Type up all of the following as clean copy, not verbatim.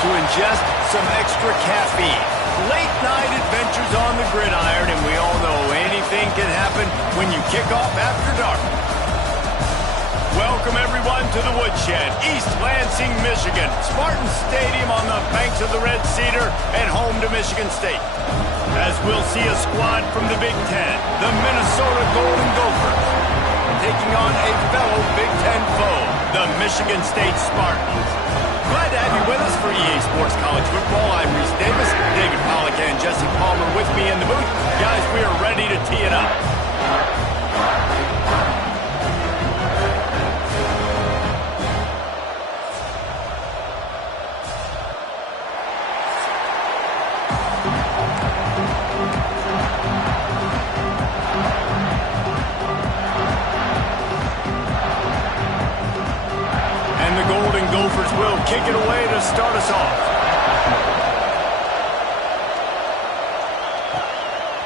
to ingest some extra caffeine. Late night adventures on the gridiron, and we all know anything can happen when you kick off after dark. Welcome everyone to the Woodshed, East Lansing, Michigan. Spartan Stadium on the banks of the Red Cedar and home to Michigan State. As we'll see a squad from the Big Ten, the Minnesota Golden Gophers, taking on a fellow Big Ten foe, the Michigan State Spartans. Glad to have you with us for EA Sports College Football. I'm Reese Davis, David Pollack and Jesse Palmer with me in the booth. Guys, we are ready to tee it up. Kick it away to start us off.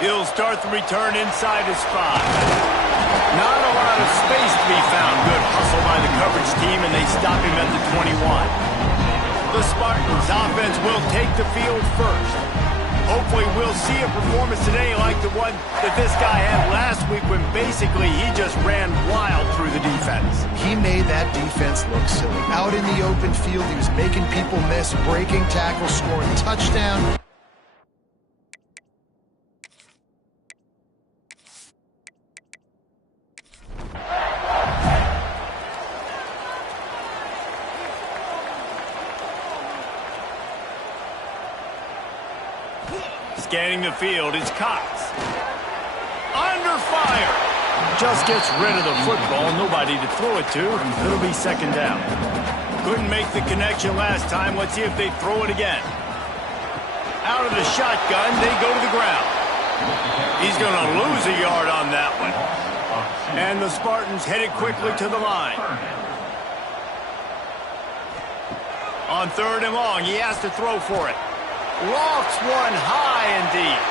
He'll start the return inside his 5. Not a lot of space to be found. Good hustle by the coverage team, and they stop him at the 21. The Spartans' offense will take the field first. Hopefully we'll see a performance today like the one that this guy had last week when basically he just ran wild through the defense. He made that defense look silly. Out in the open field, he was making people miss, breaking tackles, scoring touchdown. Scanning the field, it's Cox. Under fire. Just gets rid of the football. Nobody to throw it to. It'll be second down. Couldn't make the connection last time. Let's see if they throw it again. Out of the shotgun, they go to the ground. He's going to lose a yard on that one. And the Spartans headed quickly to the line. On 3rd and long, he has to throw for it. Lofts one high and deep.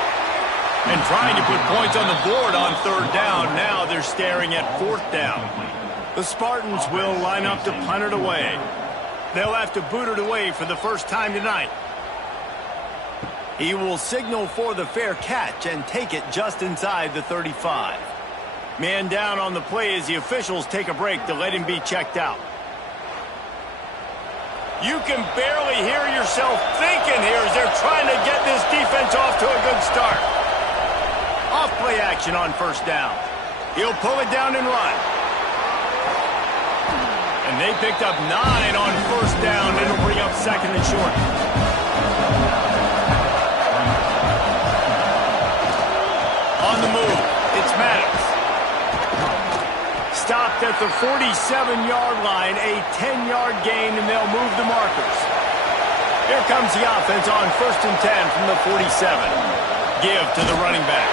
And trying to put points on the board on 3rd down. Now they're staring at 4th down. The Spartans will line up to punt it away. They'll have to boot it away for the first time tonight. He will signal for the fair catch and take it just inside the 35. Man down on the play as the officials take a break to let him be checked out. You can barely hear yourself thinking here as they're trying to get this defense off to a good start. Off play action on 1st down. He'll pull it down and run. And they picked up 9 on 1st down. It'll bring up 2nd and short. On the move, it's Maddox. Stopped at the 47-yard line, a 10-yard gain, and they'll move the markers. Here comes the offense on 1st and 10 from the 47. Give to the running back.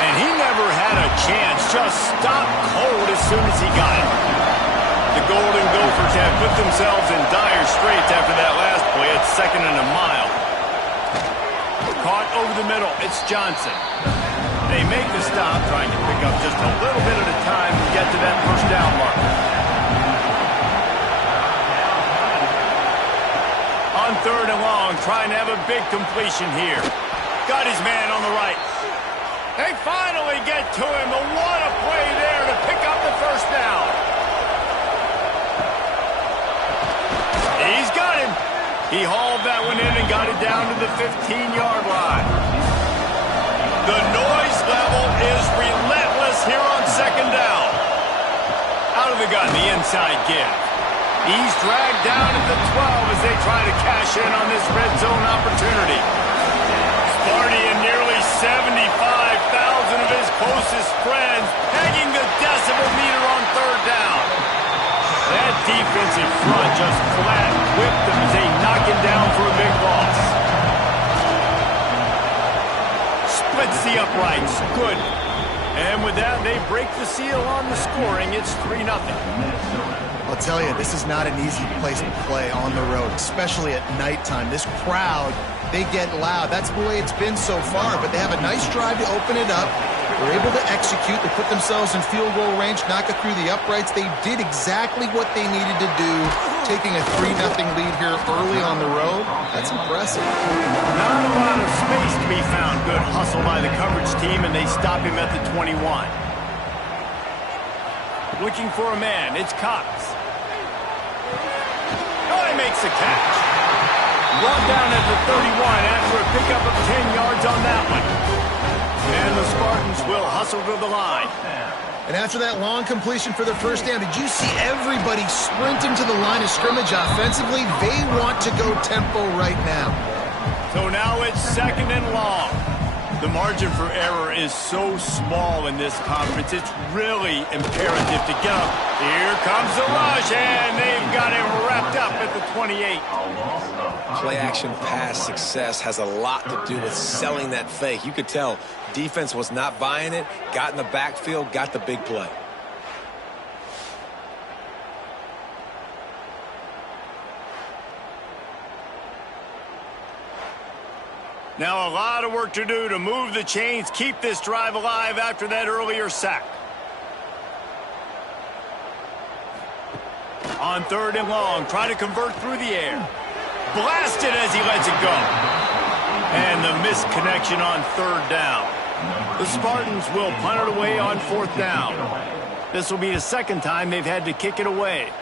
And he never had a chance, just stopped cold as soon as he got it. The Golden Gophers have put themselves in dire straits after that last play. It's 2nd and a mile. Caught over the middle, it's Johnson. They make the stop, trying to pick up just a little bit at a time to get to that 1st down marker. On 3rd and long, trying to have a big completion here. Got his man on the right. They finally get to him, but what a play there to pick up the 1st down. He's got him. He hauled that one in and got it down to the 15-yard line. The noise level is relentless here on 2nd down. Out of the gun, the inside give. He's dragged down at the 12 as they try to cash in on this red zone opportunity. Sparty and nearly 75,000 of his closest friends pegging the decibel meter on 3rd down. That defensive front just flat whipped them as they knock him down for a big loss. Splits the uprights. Good. And with that, they break the seal on the scoring. It's 3-0. I'll tell you, this is not an easy place to play on the road, especially at nighttime. This crowd they get loud. That's the way it's been so far, but they have a nice drive to open it up. They're able to execute. They put themselves in field goal range, knock it through the uprights. They did exactly what they needed to do, taking a 3-0 lead here early on the road. That's impressive. Not a lot of space to be found. Good hustle by the coverage team, and they stop him at the 21. Looking for a man. It's Cox. Oh, he makes the catch. Brought down at the 31 after a pickup of 10 yards on that one. And the Spartans will hustle to the line. And after that long completion for the first down, did you see everybody sprinting to the line of scrimmage offensively? They want to go tempo right now. So now it's 2nd and long. The margin for error is so small in this conference. It's really imperative to get up. Here comes the rush, and they've got him wrapped up at the 28. Play-action pass success has a lot to do with selling that fake. You could tell defense was not buying it, got in the backfield, got the big play. Now a lot of work to do to move the chains, keep this drive alive after that earlier sack. On 3rd and long, try to convert through the air. Blasted as he lets it go. And the misconnection on 3rd down. The Spartans will punt it away on 4th down. This will be the 2nd time they've had to kick it away.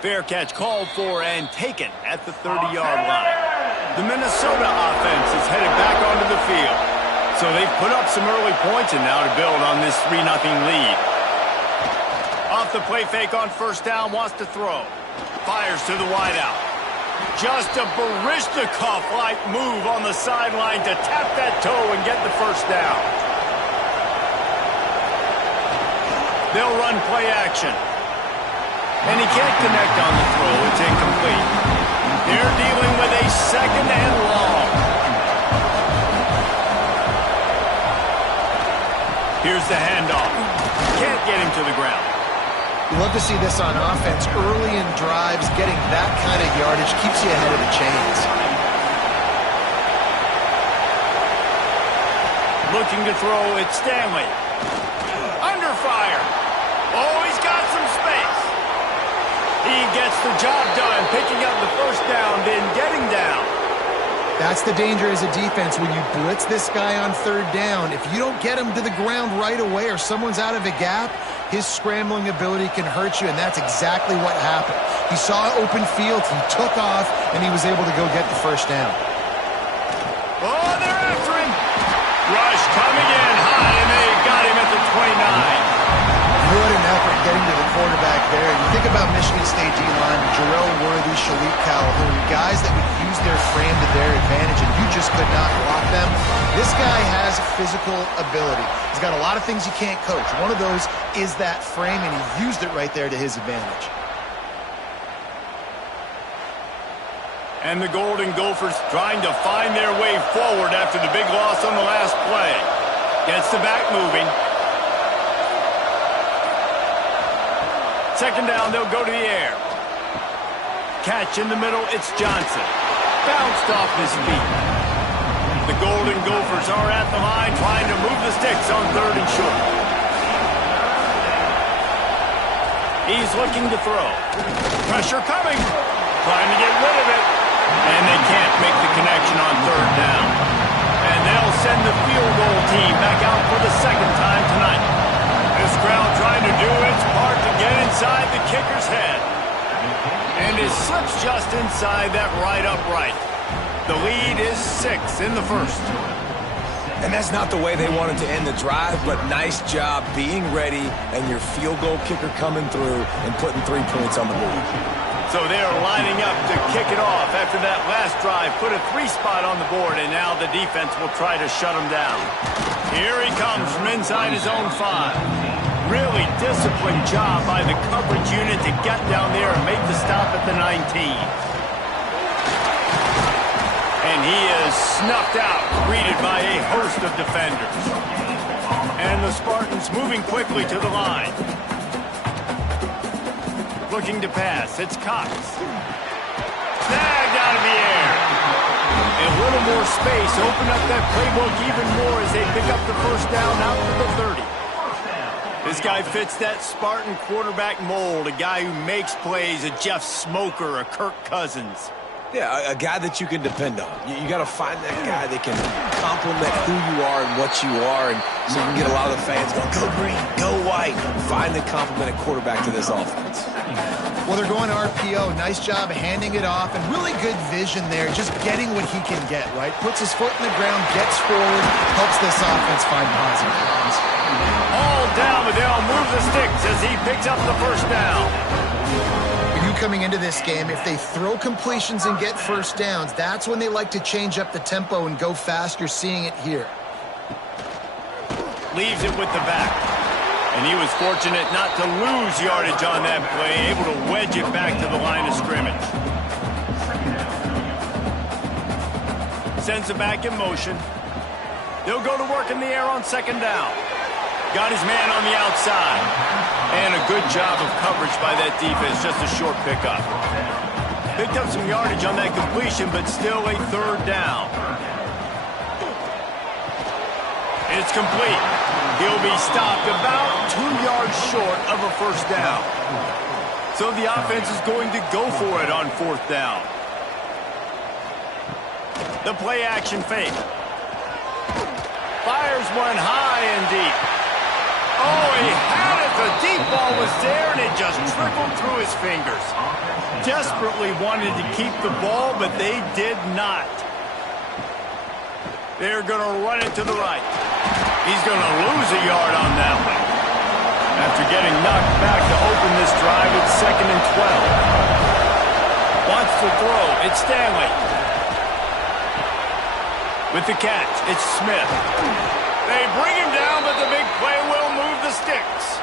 Fair catch called for and taken at the 30-yard line. The Minnesota offense is headed back onto the field. So they've put up some early points and now to build on this 3-0 lead. Off the play fake on 1st down, wants to throw. Fires to the wideout. Just a Baryshnikov-like move on the sideline to tap that toe and get the 1st down. They'll run play action. And he can't connect on the throw. It's incomplete. They're dealing with a 2nd and long. Here's the handoff. Can't get him to the ground. You love to see this on offense. Early in drives, getting that kind of yardage keeps you ahead of the chains. Looking to throw, it's Stanley. Under fire. Oh, he's got some space. He gets the job done, picking up the 1st down, then getting down. That's the danger as a defense when you blitz this guy on 3rd down. If you don't get him to the ground right away or someone's out of a gap, his scrambling ability can hurt you, and that's exactly what happened. He saw open field, he took off, and he was able to go get the 1st down. Oh, they're after him. Rush coming in high, and they got him at the 29. What an effort getting to the quarterback there. You think about Michigan State D-line, Jarrell Worthy, Shalik Calhoun, guys that would use their frame to their advantage, and you just could not block them. This guy has physical ability. He's got a lot of things you can't coach. One of those is that frame, and he used it right there to his advantage. And the Golden Gophers trying to find their way forward after the big loss on the last play. Gets the back moving. 2nd down, they'll go to the air. Catch in the middle, it's Johnson. Bounced off his feet. The Golden Gophers are at the line trying to move the sticks on 3rd and short. He's looking to throw. Pressure coming. Trying to get rid of it. And they can't make the connection on 3rd down. And they'll send the field goal team back out for the 2nd time tonight. This crowd trying to do its part to get inside the kicker's head. And it slips just inside that right upright. The lead is 6 in the 1st. And that's not the way they wanted to end the drive, but nice job being ready and your field goal kicker coming through and putting 3 points on the board. So they're lining up to kick it off after that last drive. Put a 3 spot on the board, and now the defense will try to shut them down. Here he comes from inside his own 5. Really disciplined job by the coverage unit to get down there and make the stop at the 19. And he is snuffed out, greeted by a host of defenders. And the Spartans moving quickly to the line. Looking to pass, it's Cox. Snagged out of the air. A little more space, open up that playbook even more as they pick up the first down out to the 30. This guy fits that Spartan quarterback mold, a guy who makes plays, a Jeff Smoker, a Kirk Cousins. Yeah, a guy that you can depend on. You got to find that guy that can complement who you are and what you are, and so you can get a lot of the fans going, go green, go white. Find the complementing quarterback to this offense. Well, they're going RPO. Nice job handing it off, and really good vision there, just getting what he can get, right? Puts his foot in the ground, gets forward, helps this offense find positive runs. All down, but they'll move the sticks as he picks up the first down. Coming into this game, if they throw completions and get first downs, that's when they like to change up the tempo and go fast. You're seeing it here. Leaves it with the back. And he was fortunate not to lose yardage on that play, able to wedge it back to the line of scrimmage. Sends it back in motion. They'll go to work in the air on second down. Got his man on the outside. And a good job of coverage by that defense, just a short pickup. Picked up some yardage on that completion, but still a third down. It's complete. He'll be stopped about 2 yards short of a first down. So the offense is going to go for it on fourth down. The play action fake. Fires one high and deep. Oh, he had it. The deep ball was there, and it just trickled through his fingers. Desperately wanted to keep the ball, but they did not. They're going to run it to the right. He's going to lose a yard on that one. After getting knocked back to open this drive, it's 2nd and 12. Wants to throw. It's Stanley. With the catch, it's Smith. They bring him down, but the big play will move the sticks.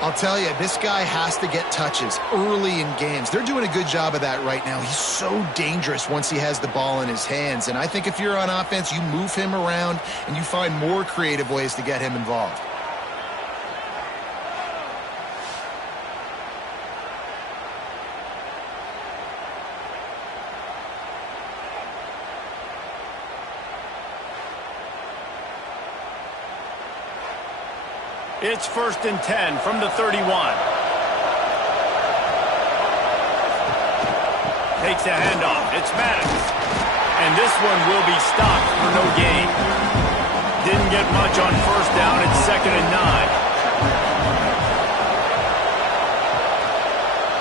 I'll tell you, this guy has to get touches early in games. They're doing a good job of that right now. He's so dangerous once he has the ball in his hands. And I think if you're on offense, you move him around and you find more creative ways to get him involved. It's 1st and 10 from the 31. Takes the handoff. It's Maddox. And this one will be stopped for no gain. Didn't get much on first down. It's 2nd and 9.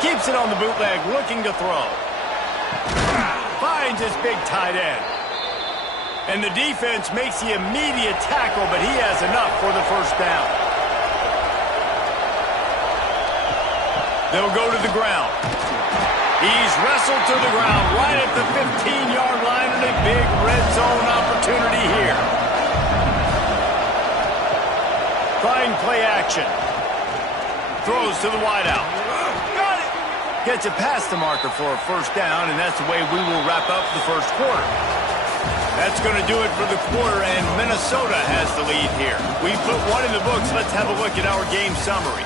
Keeps it on the bootleg, looking to throw. Finds his big tight end. And the defense makes the immediate tackle, but he has enough for the first down. They'll go to the ground. He's wrestled to the ground right at the 15-yard line, and a big red zone opportunity here. Trying play action. Throws to the wideout. Got it. Gets it past the marker for a first down, and that's the way we will wrap up the first quarter. That's going to do it for the quarter, and Minnesota has the lead here. We put one in the books. Let's have a look at our game summary.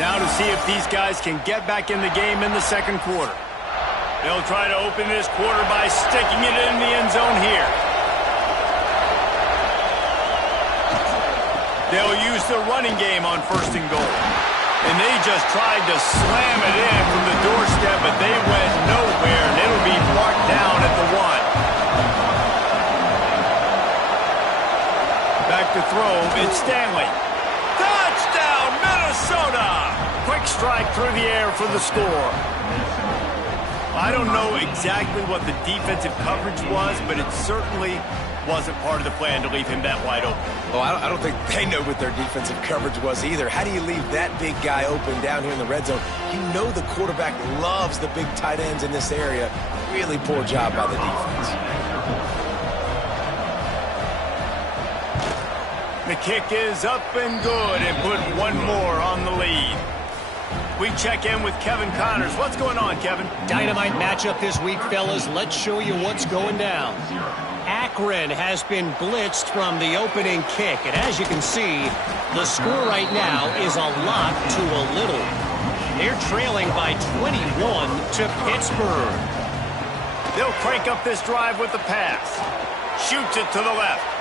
Now to see if these guys can get back in the game in the second quarter. They'll try to open this quarter by sticking it in the end zone here. They'll use the running game on 1st and goal. And they just tried to slam it in from the doorstep, but they went nowhere, and it'll be marked down at the 1. Back to throw, it's Stanley. Touchdown, Minnesota! Quick strike through the air for the score. I don't know exactly what the defensive coverage was, but it certainly wasn't part of the plan to leave him that wide open. Well, I don't think they know what their defensive coverage was either. How do you leave that big guy open down here in the red zone? You know the quarterback loves the big tight ends in this area. Really poor job by the defense. The kick is up and good, and put one more on the lead. We check in with Kevin Connors. What's going on, Kevin? Dynamite matchup this week, fellas. Let's show you what's going down. Akron has been blitzed from the opening kick, and as you can see, the score right now is a lot to a little. They're trailing by 21 to Pittsburgh. They'll crank up this drive with the pass. Shoots it to the left.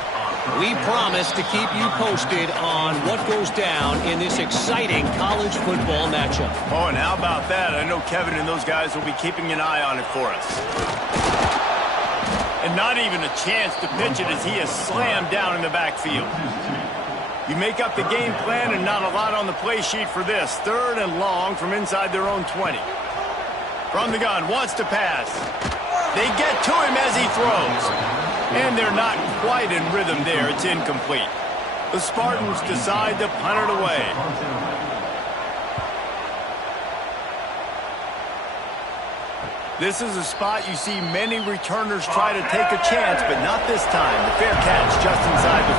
We promise to keep you posted on what goes down in this exciting college football matchup. Oh, and how about that? I know Kevin and those guys will be keeping an eye on it for us. And not even a chance to pitch it as he is slammed down in the backfield. You make up the game plan and not a lot on the play sheet for this. 3rd and long from inside their own 20. From the gun, wants to pass. They get to him as he throws. And they're not quite in rhythm there. It's incomplete. The Spartans decide to punt it away. This is a spot you see many returners try to take a chance, but not this time. The fair catch just inside the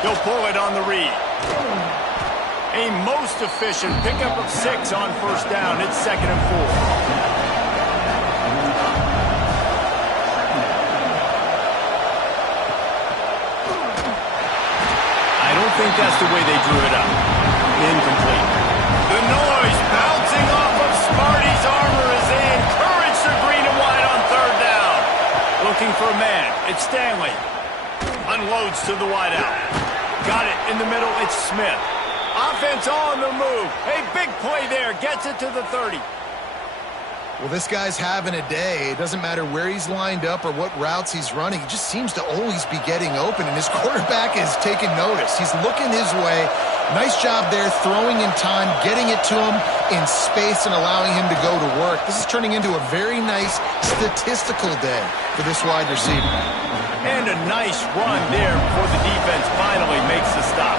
40. He'll pull it on the read. A most efficient pickup of 6 on 1st down. It's 2nd and 4. I think that's the way they drew it up. Incomplete. The noise bouncing off of Sparty's armor as they encourage the green and white on 3rd down. Looking for a man. It's Stanley. Unloads to the wideout. Got it in the middle. It's Smith. Offense on the move. A big play there. Gets it to the 30. Well, this guy's having a day. It doesn't matter where he's lined up or what routes he's running. He just seems to always be getting open, and his quarterback is taking notice. He's looking his way. Nice job there, throwing in time, getting it to him in space and allowing him to go to work. This is turning into a very nice statistical day for this wide receiver. And a nice run there before the defense finally makes the stop.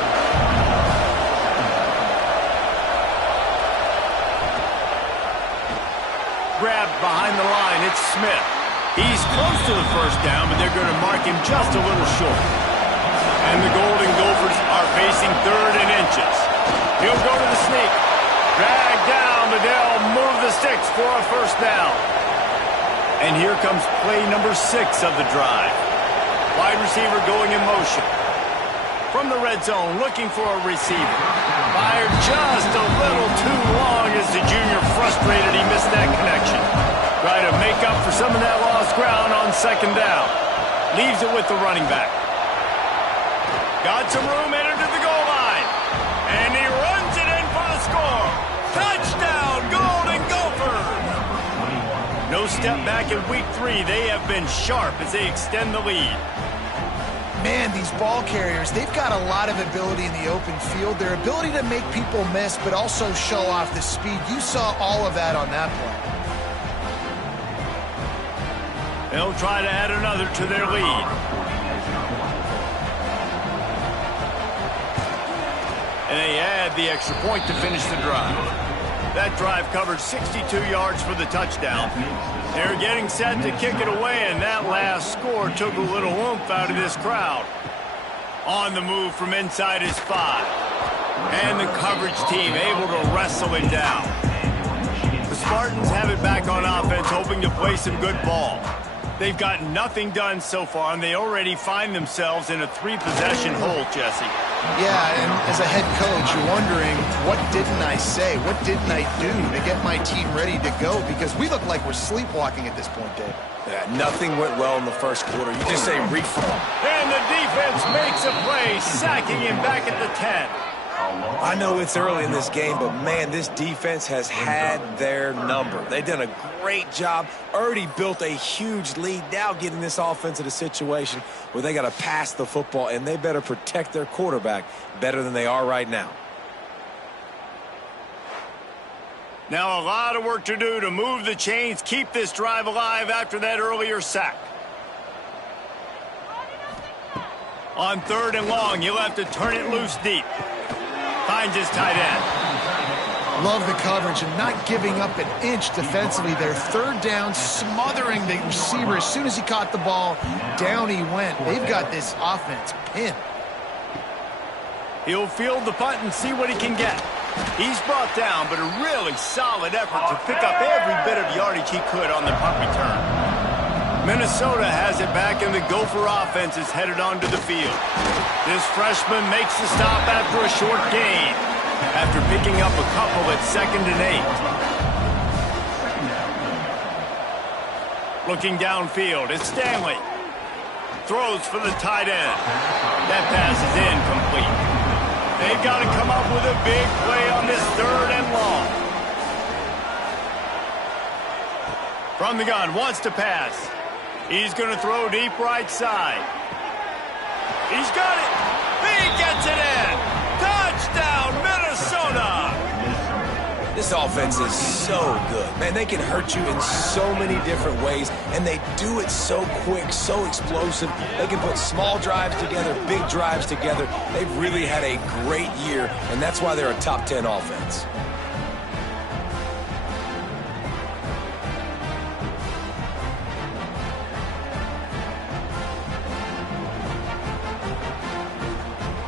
Grabbed behind the line, it's Smith. He's close to the 1st down, but they're going to mark him just a little short. And the Golden Gophers are facing 3rd and inches. He'll go to the sneak. Dragged down, but they'll move the sticks for a 1st down. And here comes play number 6 of the drive. Wide receiver going in motion. From the red zone, looking for a receiver. Fired just a little too long as the junior frustrated. He missed that connection. Try to make up for some of that lost ground on 2nd down. Leaves it with the running back. Got some room, entered to the goal line. And he runs it in for the score. Touchdown, Golden Gophers! No step back in week 3. They have been sharp as they extend the lead. Man, these ball carriers, they've got a lot of ability in the open field. Their ability to make people miss, but also show off the speed. You saw all of that on that play. They'll try to add another to their lead. And they add the extra point to finish the drive. That drive covered 62 yards for the touchdown. They're getting set to kick it away, and that last score took a little oomph out of this crowd. On the move from inside his 5. And the coverage team able to wrestle him down. The Spartans have it back on offense, hoping to play some good ball. They've got nothing done so far, and they already find themselves in a 3-possession hole, Jesse. Yeah, and as a head coach, you're wondering, what didn't I say? What didn't I do to get my team ready to go? Because we look like we're sleepwalking at this point, Dave. Yeah, nothing went well in the 1st quarter. You just say reform. And the defense makes a play, sacking him back at the 10. I know it's early in this game, but, man, this defense has had their number. They've done a great job, already built a huge lead, now getting this offense in a situation where they got to pass the football, and they better protect their quarterback better than they are right now. Now a lot of work to do to move the chains, keep this drive alive after that earlier sack. On 3rd and long, you'll have to turn it loose deep. Finds his tight end. Love the coverage and not giving up an inch defensively. Their 3rd down, smothering the receiver. As soon as he caught the ball, down he went. They've got this offense pinned. He'll field the punt and see what he can get. He's brought down, but a really solid effort to pick up every bit of yardage he could on the punt return. Minnesota has it back, and the Gopher offense is headed onto the field. This freshman makes the stop after a short gain, after picking up a couple at 2nd and 8. Looking downfield, it's Stanley. Throws for the tight end. That pass is incomplete. They've got to come up with a big play on this 3rd and long. From the gun, wants to pass. He's going to throw deep right side. He's got it. He gets it in. Touchdown, Minnesota. This offense is so good. Man, they can hurt you in so many different ways, and they do it so quick, so explosive. They can put small drives together, big drives together. They've really had a great year, and that's why they're a top 10 offense.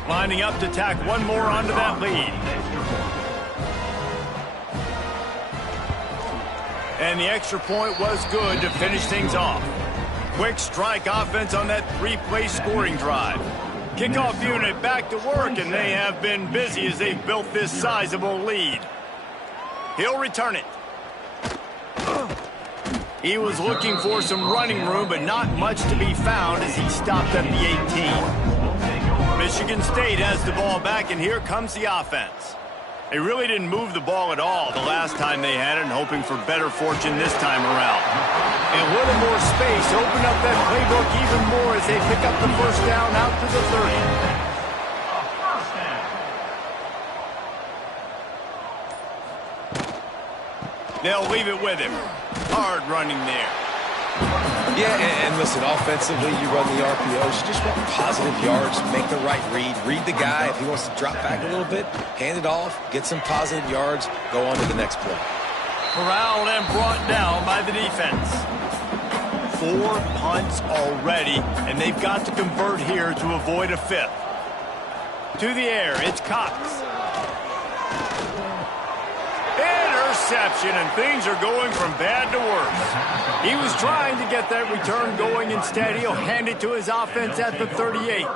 Lining up to tack one more onto that lead. And the extra point was good to finish things off. Quick strike offense on that 3-play scoring drive. Kickoff unit back to work, and they have been busy as they've built this sizable lead. He'll return it. He was looking for some running room, but not much to be found as he stopped at the 18. Michigan State has the ball back, and here comes the offense. They really didn't move the ball at all the last time they had it, and hoping for better fortune this time around. And a little more space opened up that playbook even more as they pick up the 1st down out to the 30. They'll leave it with him. Hard running there. Yeah, and listen, offensively, you run the RPOs. You just want positive yards, make the right read the guy. If he wants to drop back a little bit, hand it off, get some positive yards, go on to the next play. Corralled and brought down by the defense. 4 punts already, and they've got to convert here to avoid a 5th. To the air, it's Cox. Interception, and things are going from bad to worse. He was trying to get that return going. Instead, he'll hand it to his offense at the 38.